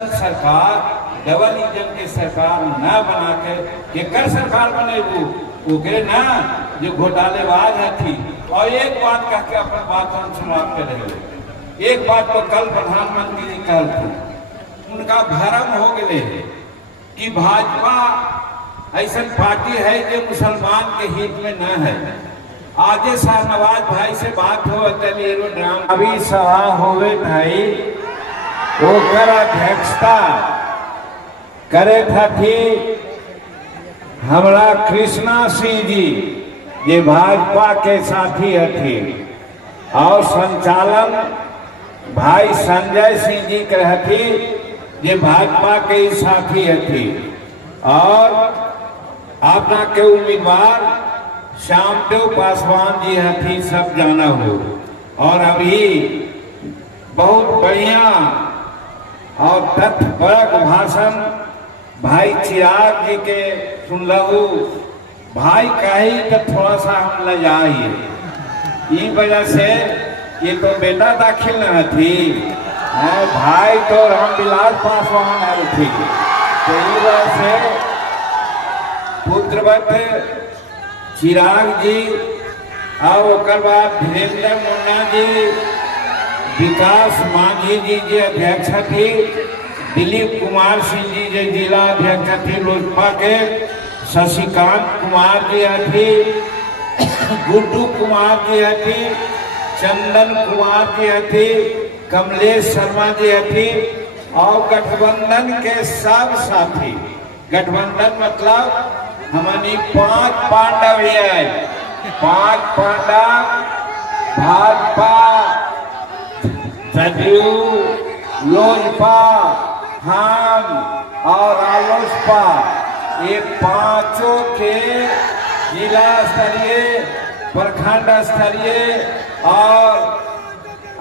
सरकार double engine के सरकार न बना के केकर सरकार बने वो कहे ना जो घोटालेबाज है थी। और एक बात कह के अपना बात हम समाप्त कर रहे। एक बात तो कल प्रधानमंत्री जी कल थे, उनका भ्रम हो गए कि भाजपा ऐसा पार्टी है जो मुसलमान के हित में न है। आजे शाहनवाज भाई से बात हो अभी सभा होवे भाई ओकर अध्यक्षता करे थी हमरा कृष्णा सिंह जी जे भाजपा के साथी हथी और संचालन भाई संजय सिंह जी के हथी जे भाजपा के साथी हथी और अपना के उम्मीदवार श्यामदेव पासवान जी हथी सब जाना हो। और अभी बहुत बढ़िया और तथ्यपरक भाषण भाई चिराग जी के सुनलू। भाई कही तो थोड़ा सा हम ले जाइए इस वजह से ये तो बेटा दाखिल न थी भाई तो रामविलास पासवान है थी तो इस वजह से पुत्रवत चिराग जी और बाद धीरेन्द्र मुन्ना जी विकास मांझी जी जे अध्यक्ष थी, दिलीप कुमार सिंह जी जे जिला अध्यक्ष थी लोजपा के, शशिकांत कुमार जी थी, गुड्डू कुमार जी थी, चंदन कुमार जी थी, कमलेश शर्मा जी थी और गठबंधन के सब साथी। गठबंधन मतलब हमारी 5 पांडव है, 5 पांडव भाजपा जदयू लोजपा हम और रालोसपा ये पांचों के जिला स्तरीय प्रखंड स्तरीय और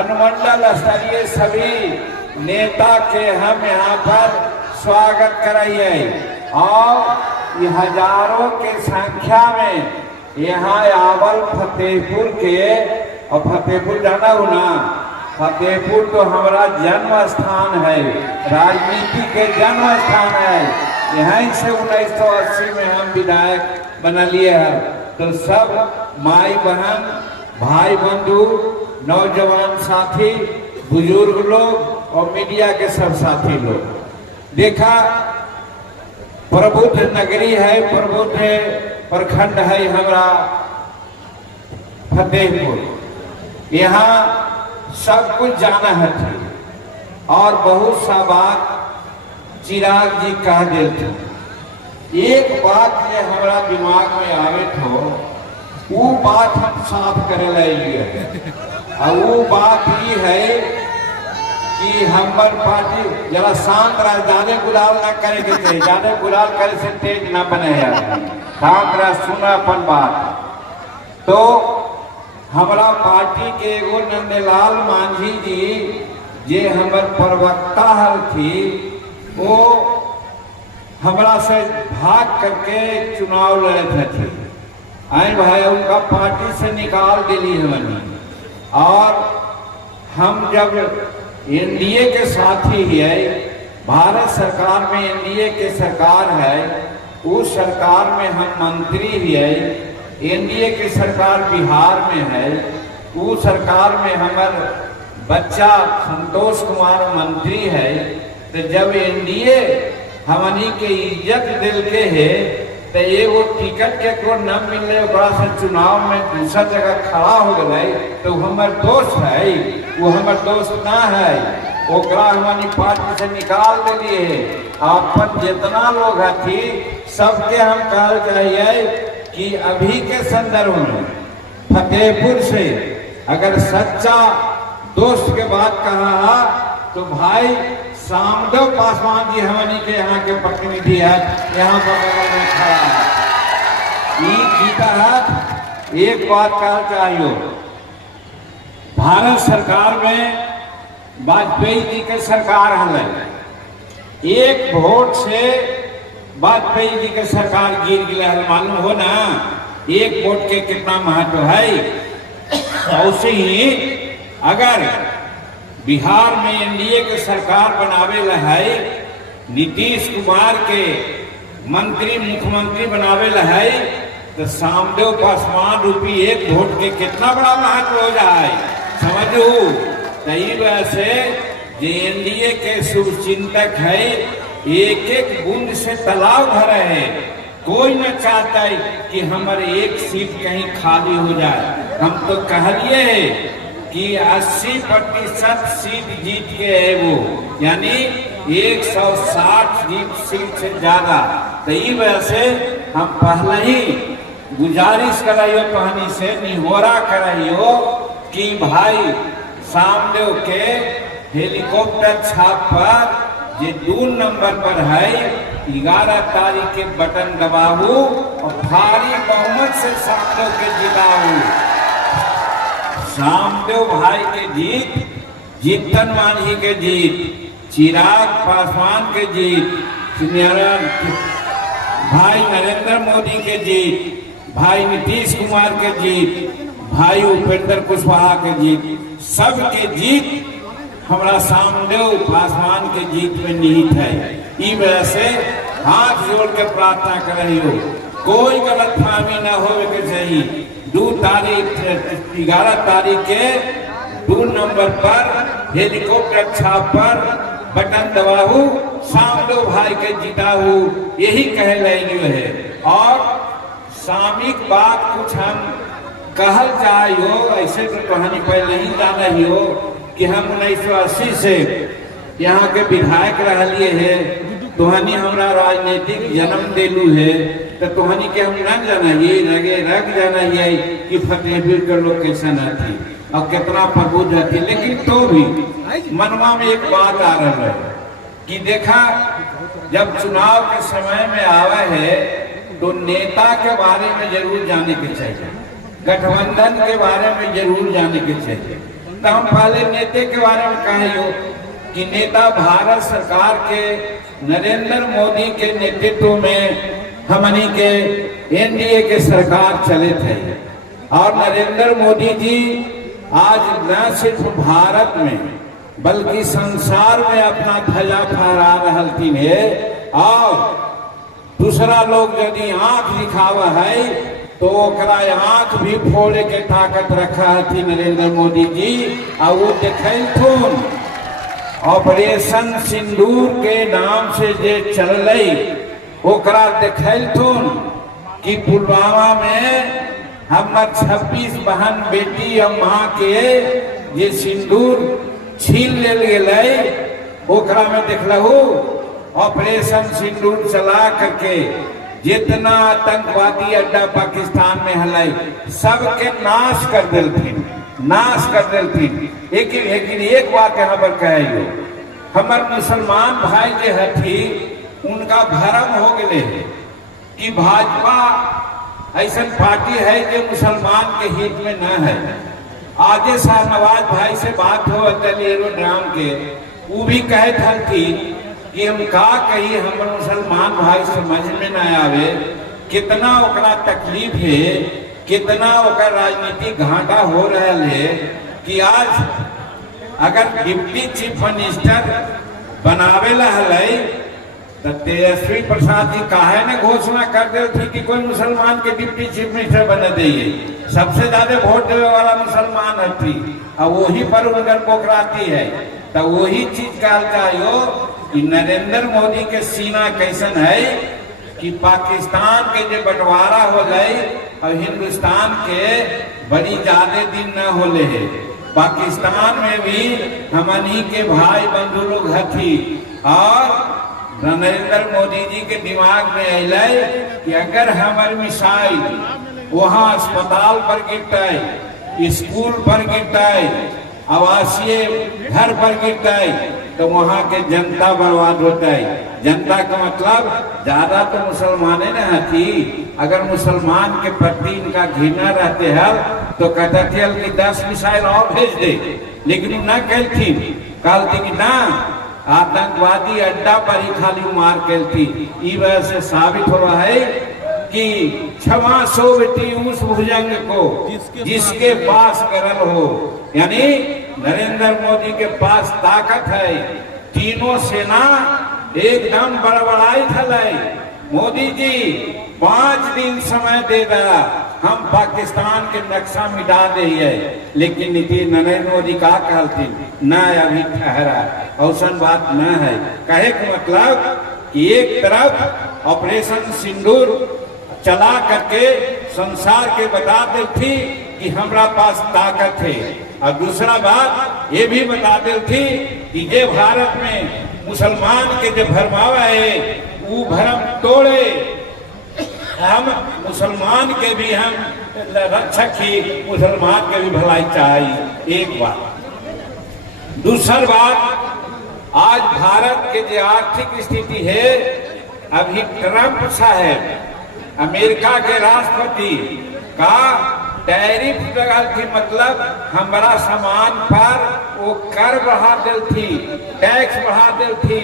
अनुमंडल स्तरीय सभी नेता के हम यहाँ पर स्वागत कराइए। और ये हजारों के संख्या में यहाँ आवल फतेहपुर के, और फतेहपुर जाना हो ना, फतेहपुर तो हमारा जन्म स्थान है, राजनीति के जन्म स्थान है। यहीं से 1980 में हम विधायक बना लिए हैं। तो सब माई बहन भाई बंधु नौजवान साथी बुजुर्ग लोग और मीडिया के सब साथी लोग देखा प्रबुद्ध नगरी है, प्रबुद्ध प्रखंड है हमारा फतेहपुर। यहाँ सब कुछ जाना है थी और बहुत सा बात चिराग जी कह देते। एक बात ये हमारा दिमाग में आवे तो वो बात हम साफ करे लिए और वो बात ये है कि हमार पार्टी जरा शांत रह, ज्यादा गुलाल ना करे के चाहिए, ज्यादा गुलाल करे से तेज ना बने शांत रह, सुना अपन बात। तो हमारा पार्टी के एगो नंदलाल मांझी जी जे हमार प्रवक्ता हल थी वो हमारा से भाग करके चुनाव लड़े थे। आई भाई उनका पार्टी से निकाल दिली हमने। और हम जब एनडीए के साथी है, भारत सरकार में एनडीए के सरकार है, उस सरकार में हम मंत्री है, एनडीए की सरकार बिहार में है, वो सरकार में हमार बच्चा संतोष कुमार मंत्री है। तो जब एनडीए हमनी के इज्जत दिल के है तो ये वो टिकट के को न मिलने से चुनाव में दूसरा जगह खड़ा हो गए तो हमार दोस्त है, वो हमार दोस्त ना है, ओकरा हमारी पार्टी से निकाल दिए। अपन जितना लोग थी सबके हम कहल चाहिए कि अभी के संदर्भ में फतेहपुर से अगर सच्चा दोस्त के बात कहा तो भाई श्यामदेव पासवान जी हमनी के यहाँ के प्रतिनिधि है, यहाँ पर बगल में खड़ा है। जीता है। एक बात कहना चाहिए, भारत सरकार में वाजपेयी जी के सरकार है, एक वोट से वाजपेयी जी के सरकार गिर गया है, मालूम हो ना। एक वोट के कितना महत्व है। उसे ही अगर बिहार में एनडीए के सरकार बनावे ला है, नीतीश कुमार के मंत्री मुख्यमंत्री बनावे ला है, तो सामदेव पासवान रूपी एक वोट के कितना बड़ा महत्व हो जाए समझू। तही वजह से जो एनडीए के शुभचिंतक है, एक एक बूंद से तालाब भरे है। कोई न चाहता है कि हमारे एक सीट कहीं खाली हो जाए। हम तो कहलिए कि 80% सीट जीत के है वो, यानी 160 सीट से ज्यादा। तो इस वजह से हम पहले ही गुजारिश कराइयो, कहानी से निहोरा कराइयो कि भाई सामदेव के हेलीकॉप्टर छाप पर ये 2 नंबर पर है, 11 तारीख के बटन दबाऊ और भारी बहुमत से सामदेव के जिताऊ। सामदेव भाई के जीत, जीतन मांझी के जीत, चिराग पासवान के जीत, भाई नरेंद्र मोदी के जीत, भाई नीतीश कुमार के जीत, भाई उपेंद्र कुशवाहा के जीत, सबके जीत हमारा सामदेव पासवान के जीत में निहित है। इस वजह से हाथ जोड़ के प्रार्थना कर रही हो, कोई गलत फहमी न हो के चाहिए। 11 तारीख के 2 नंबर पर हेलीकॉप्टर छाप पर बटन दबाऊ, सामदेव भाई के जिताऊ, यही कह रही है। और सामयिक बात कुछ हम कहल जाए हो, ऐसे तो कहानी पहले ही जाना ही हो कि हम 1980 से यहाँ के विधायक रहलिए है, तुहनी हमारा राजनीतिक जन्म दिलू है, तो तुहनी के हम न जानिए लगे रख जाना है कि फतेहपुर के लोग कैसा न थी और कितना प्रबुद्ध थी। लेकिन तो भी मनवा में एक बात आ रहा है कि देखा जब चुनाव के समय में आवा है तो नेता के बारे में जरूर जाने के चाहिए, गठबंधन के बारे में जरूर जाने के चाहिए। तो हम पहले नेता के बारे में कहे कि नेता भारत सरकार के नरेंद्र मोदी के नेतृत्व में हमनी के एनडीए के सरकार चले थे। और नरेंद्र मोदी जी आज न सिर्फ भारत में बल्कि संसार में अपना ध्वजा फहरा रहलथिन है। और दूसरा लोग यदि आंख दिखावा है तो ओकरा आंख भी फोड़े के ताकत रखा थी नरेंद्र मोदी जी। और वो देखलथुन ऑपरेशन सिंदूर के नाम से जे चल ओकरा देखलथुन कि पुलवामा में हमर 26 बहन बेटी और माँ के ये सिंदूर छीन लेल गेलै, ओकरा में देखलहु ऑपरेशन सिंदूर चला करके जितना आतंकवादी अड्डा पाकिस्तान में हलै सबके नाश कर देलथिन, नाश कर देलथिन। लेकिन एक बात यहाँ पर कहियो, हमार मुसलमान भाई जे हथी उनका भरम हो गए है कि भाजपा ऐसा पार्टी है जो मुसलमान के हित में न है। आजे शाहनवाज भाई से बात हो एरोड्राम के, वो भी कहे थी कि हम का कही हमर मुसलमान भाई समझ में न आवे, कितना ओकरा तकलीफ है, कितना ओकर राजनीतिक घाटा हो रहा है कि आज अगर डिप्टी चीफ मिनिस्टर बनावे ला हलै तो तेजस्वी प्रसाद जी काहे ने घोषणा कर दे थी कि कोई मुसलमान के डिप्टी चीफ मिनिस्टर बने दिए। सबसे ज्यादा वोट देने वाला मुसलमान थी और वही पर उनकर पोखराती है। तो वही चीज कहल चाहिए कि नरेंद्र मोदी के सीना कैसन है कि पाकिस्तान के जो बंटवारा हो गए और हिंदुस्तान के बड़ी ज्यादा दिन न होले है। पाकिस्तान में भी हमनी के भाई बंधु लोग हथी और नरेंद्र मोदी जी के दिमाग में अलै कि अगर हमारे मिसाइल वहाँ अस्पताल पर गिरते, स्कूल पर गिरते, आवासीय घर पर गिरते तो वहाँ के जनता बर्बाद होते। जनता का मतलब ज्यादा तो मुसलमाने न थी। अगर मुसलमान के प्रति इनका घृणा रहते हैं तो कहते थे कि 10 मिसाइल और भेज दे, लेकिन वो न कहती, कहती कि ना आतंकवादी अड्डा पर ही खाली मार कहती। इस वजह से साबित हो रहा है कि क्षमा सो बेटी उस भुजंग को जिसके पास करल हो, यानी नरेंद्र मोदी के पास ताकत है। तीनों सेना एकदम बड़बड़ाई थलाई। मोदी जी 5 दिन समय दे दिया, हम पाकिस्तान के नक्शा मिटा दिए। लेकिन नीतीश नरेंद्र मोदी का कहती न अभी ठहरा, औसन बात न है। कहे के मतलब कि एक तरफ ऑपरेशन सिंदूर चला करके संसार के बता दे थी कि हमारा पास ताकत है, और दूसरा बात ये भी बता दे थी कि ये भारत में मुसलमान के जो भरमावा है वो भरम तोड़े, हम मुसलमान के भी हम रक्षक ही, मुसलमान के भी भलाई चाहिए। एक बात। दूसरी बात, आज भारत के जो आर्थिक स्थिति है, अभी ट्रंप साहब अमेरिका के राष्ट्रपति का टैरिफ लगा थी, मतलब हमारा सामान पर वो कर बढ़ा दिल थी, टैक्स बढ़ा दिल थी,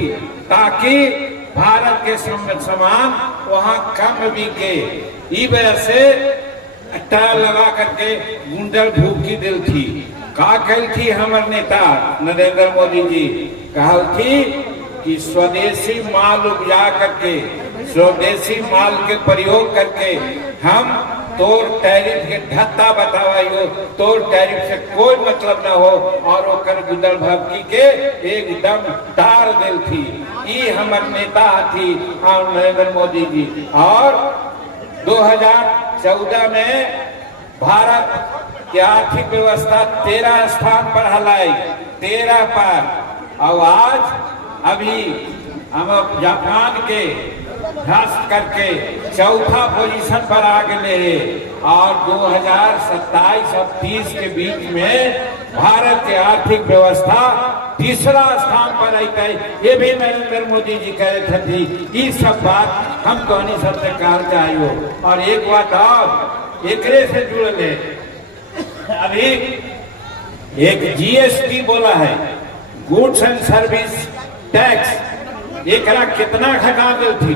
ताकि भारत के सामान वहाँ कम बिके। इस वजह से टैल लगा करके गुंडल भूखी दिल थी। का कल थी हमारे नेता नरेंद्र मोदी जी, कहल थी कि स्वदेशी माल उपजा करके, स्वदेशी माल के प्रयोग करके हम तोर टैरिफ के धत्ता बतावाइयो, तोर टैरिफ से कोई मतलब न हो, और वो कर गुदल भक्ति के एकदम तार दिल थी। ये हमारे नेता थी नरेंद्र मोदी जी। और 2014 में भारत की आर्थिक व्यवस्था 13 स्थान पर हलाई, 13 पर। और आज अभी हम जापान के ध्वस्त करके चौथा पोजीशन पर आ गए, और 2027 और 30 के बीच में भारत की आर्थिक व्यवस्था तीसरा स्थान पर रहता है। ये भी नरेंद्र मोदी जी कह रहे थे। ये सब बात हम तो नहीं सबसे कार चाहिए। और एक बात और एक से जुड़ ले, अभी एक जीएसटी बोला है, गुड्स एंड सर्विस टैक्स, एक कितना घटा दी थी,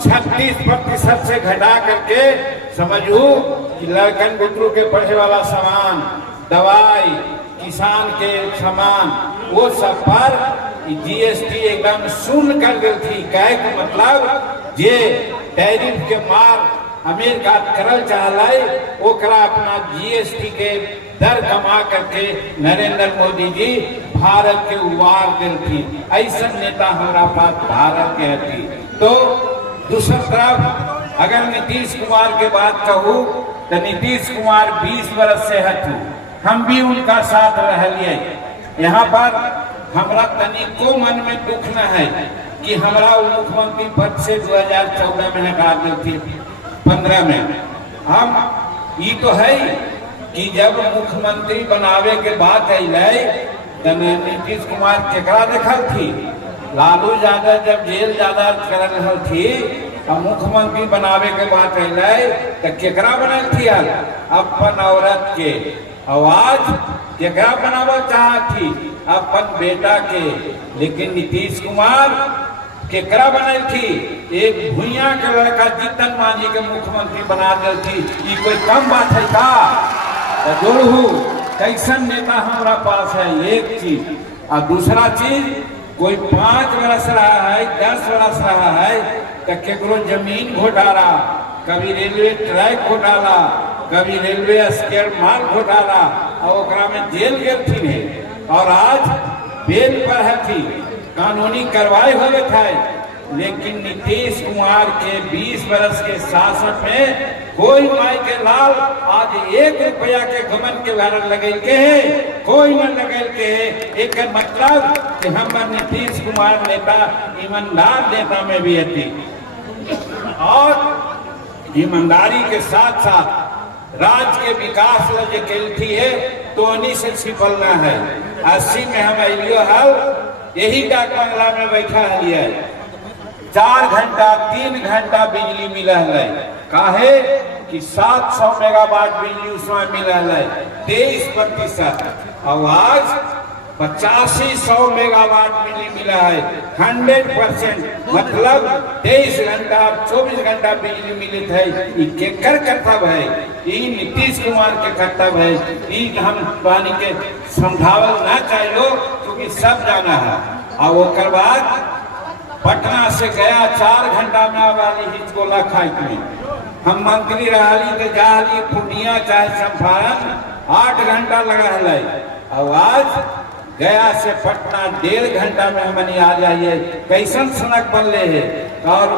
36% से घटा करके समझू कि लड़कन बुतरू के पढ़े वाला सामान, दवाई, किसान के सामान, वो सब पर जीएसटी एकदम शून्य कर दी थी। कहे के मतलब ये टैरिफ के मार अमेरिका करल चाहलाई, ओकरा अपना जीएसटी के दर कमा करके नरेंद्र मोदी जी भारत के उबार दिल थी। ऐसा नेता हमारा पास भारत के थी। तो दूसरी तरफ अगर नीतीश कुमार के बात कहूँ तो नीतीश कुमार 20 वर्ष से हथू, हम भी उनका साथ रह लिए। यहाँ पर हमारा तनिको मन में दुख न है कि हमारा मुख्यमंत्री पद से 2014 में हटा दी थी, 15 में। हम ये तो है कि जब मुख्यमंत्री बनावे के बात अल तो नीतीश कुमार केकरा देखल थी, लालू यादव जब जेल ज्यादा कर रहा थी तो मुख्यमंत्री बनावे के बात अल तो केकरा बनल थी, अपन औरत के। आवाज केकरा बनावा चाहती, अपन बेटा के। लेकिन नीतीश कुमार केकरा बनल थी, एक भुइया के लड़का जीतन मांझी के मुख्यमंत्री बना दिल थी। ये कोई कम बात है का? जोड़ू कैसन नेता हमारा पास है, एक चीज। और दूसरा चीज, कोई 5 वर्ष रहा है, 10 वर्ष रहा है तो केकरो जमीन घोटाला, कभी रेलवे ट्रैक घोटाला, कभी रेलवे स्केयर माल घोटाला, और ओकरा में जेल गेल थी। और आज बेल पर है थी, कानूनी कार्रवाई हो गए थे। लेकिन नीतीश कुमार के 20 वर्ष के शासन में कोई माई के लाल आज 1 रुपया के घमन के कारण लगे के है, कोई न लगे के है। एक मतलब कि हमारे नीतीश कुमार नेता ईमानदार नेता में भी थी, और ईमानदारी के साथ साथ राज्य के विकास लगे केलती है तो उन्हीं से छिपलना है। 80 में हम अलियो हल, यही डाक बंगला में बैठा है, 4 घंटा 3 घंटा बिजली मिला है। काहे कि 700 मेगावाट बिजली उसमें मिला है, 23%। और आज 8500 मेगावाट बिजली मिला है, 100%। मतलब 23 घंटा 24 घंटा बिजली मिली है। ये केकर कर्तव्य है, ई नीतीश कुमार के कर्तव्य है। ई हम पानी के समझावल ना चाहिए क्योंकि सब जाना है। और वो बाद पटना से गया 4 घंटा में वाली हिचकोला खाई में हम मंत्री रही तो जाली पूर्णिया चाहे चंपारण 8 घंटा लगा है। और आज गया से पटना 1.5 घंटा में हमने आ जाइए। कैसन सड़क बनले है। और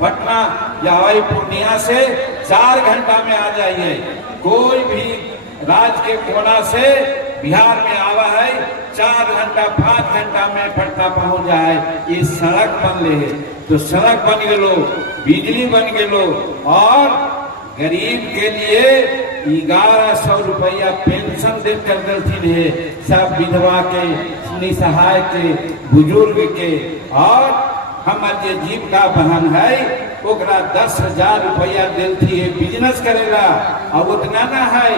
पटना या पूर्णिया से 4 घंटा में आ जाइए। कोई भी राज्य के कोना से बिहार में आवा है 4 घंटा 5 घंटा में पटना पहुंच जाए। ये सड़क बनले है। तो सड़क बन गलो, बिजली बन गलो और गरीब के लिए 1100 रुपया पेंशन दे कर देती है। सब विधवा के, निसहाय के, बुजुर्ग के और हमारे जीविका बहन है ओकरा 10,000 रुपया देती है। बिजनेस करेगा और उतना ना है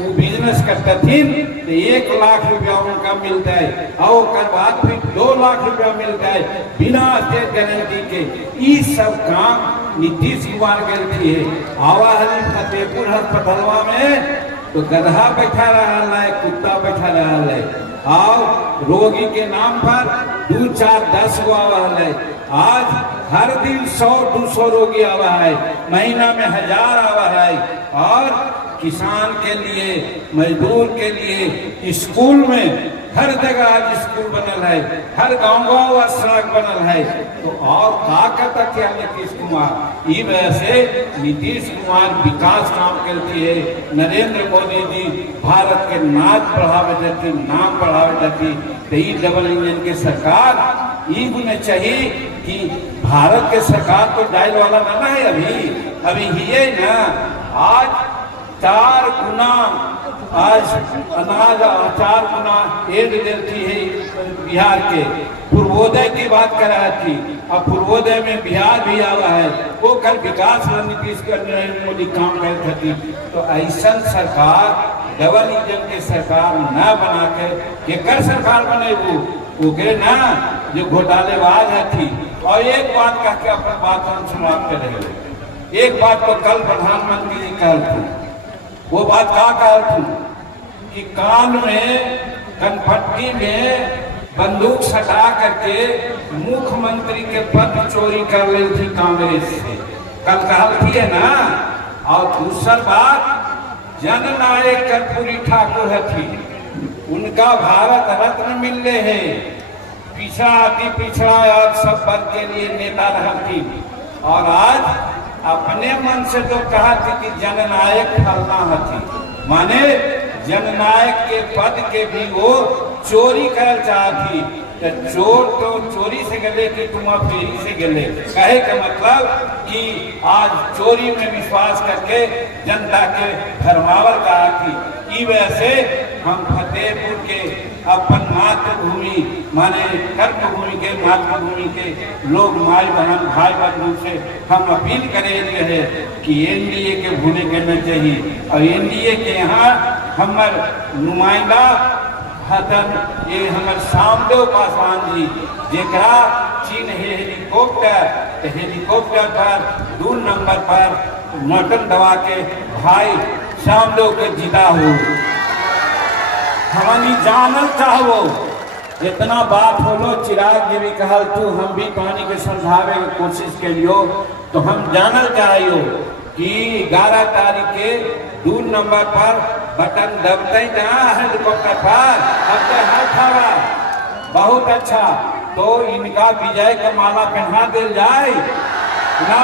वो बिजनेस करता थी तो 1 लाख रुपया उनका मिलता है और बाद फिर 2 लाख रुपया मिलता है बिना स्टेट गारंटी के। ये सब काम नीतीश कुमार करती है। आवा है फतेहपुर अस्पतालवा में तो गधा बैठा रहा है, कुत्ता बैठा रहा है और रोगी के नाम पर 2, 4, 10 गो आवा है। आज हर दिन 100-200 रोगी आवा है, महीना में 1000 आवा है। और किसान के लिए, मजदूर के लिए स्कूल में हर जगह आज स्कूल बनल है, हर गांव सड़क बनल है। तो और का कहता क्या नीतीश कुमार। ई वजह से नीतीश कुमार विकास काम करती है। नरेंद्र मोदी जी भारत के नाच बढ़ावे देती, नाम बढ़ावे देती। तो ई डबल इंजन के सरकार ई गुने चाहिए कि भारत के सरकार तो डायल वाला ना है अभी ही है ना। आज 4 गुना आज अनाज 4 गुना एड देती है बिहार के। पूर्वोदय की बात कर रही थी और पूर्वोदय में बिहार भी आवा है। वो कल विकास रणनीति नरेंद्र मोदी काम कर थी। तो ऐसा सरकार डबल इंजन के सरकार न बना के कर सरकार बने वो के ना जो घोटालेबाज है थी। और एक बात कह के अपनी बात हम समाप्त करेंगे। एक बात तो कल प्रधानमंत्री जी कह थी, वो बात कहा थी कि कान में कनपट्टी में बंदूक सटा करके मुख्यमंत्री के पद चोरी कर ली थी कांग्रेस से। कल कहती है ना। और दूसरा बात जननायक कर्पूरी ठाकुर थी, उनका भारत रत्न मिलने है। पिछड़ा अति पिछड़ा और सब वर्ग के लिए नेता रहती। और आज अपने मन से तो कहा थी कि जननायक फलना थी, माने जननायक के पद के भी वो चोरी कर चाहती। तो चोर तो चोरी से गले कि तुम फेरी से गले कहे का मतलब कि आज चोरी में विश्वास करके जनता के भरमावर कहा थी। ई वजह से हम फतेहपुर के अपन मातृभूमि माने कर्मभूमि के मातृभूमि के लोग माई बहन भाई बंधु से हम अपील करेंगे है कि एनडीए के भूले के न चाहिए। और एनडीए के यहाँ हमार नुमाइंदा हतन ये हमार श्यामदेव पासवान जी जेकरा चीन हेलीकॉप्टर पर 2 नंबर पर मटन दबा के भाई श्यामदेव के जीता हो। हमनी जानल चाहो इतना बात होलो। चिराग जी भी कहल तू हम भी पानी के समझावे के कोशिश के लियो। तो हम जानल चाहिए कि 11 तारीख के 2 नंबर पर बटन दबते जहाँ हेलीकॉप्टर पर बहुत अच्छा। तो इनका विजय का माला पहना दिल जाए ना,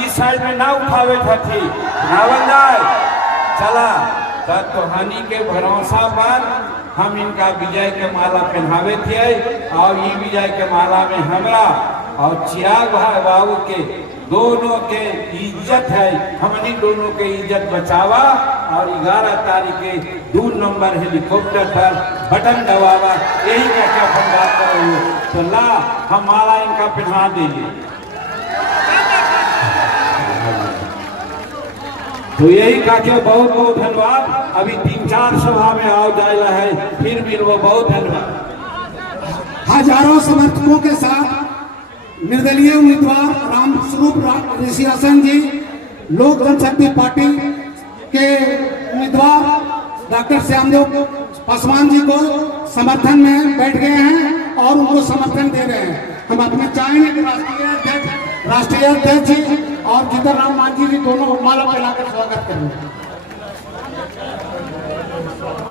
इस साइड में ना उठावे थी ना बन जाए चला। तो हनी के भरोसा पर हम इनका विजय के माला पहनावे थे। और ये विजय के माला में हमरा और चिराग भाई बाबू के दोनों के इज्जत है। हमनी दोनों के इज्जत बचावा और 11 तारीख के 2 नंबर हेलीकॉप्टर पर बटन दबावा। यही क्या हम बात कर रहे हो। तो ला हम माला इनका पहना देंगे। तो यही का बहुत बहुत धन्यवाद। अभी 3-4 सभा में आओ जाएगा है फिर भी वो बहुत धन्यवाद। हजारों समर्थकों के साथ निर्दलीय उम्मीदवार रामस्वरूप ऋषियासन जी लोक जनशक्ति पार्टी के उम्मीदवार डॉक्टर श्यामदेव पासवान जी को समर्थन में बैठ गए हैं और उनको समर्थन दे रहे हैं। हम अपने चाहेंगे कि राष्ट्रीय अध्यक्ष जी और जीतन राम मांझी जी दोनों माला फैलाकर स्वागत करें।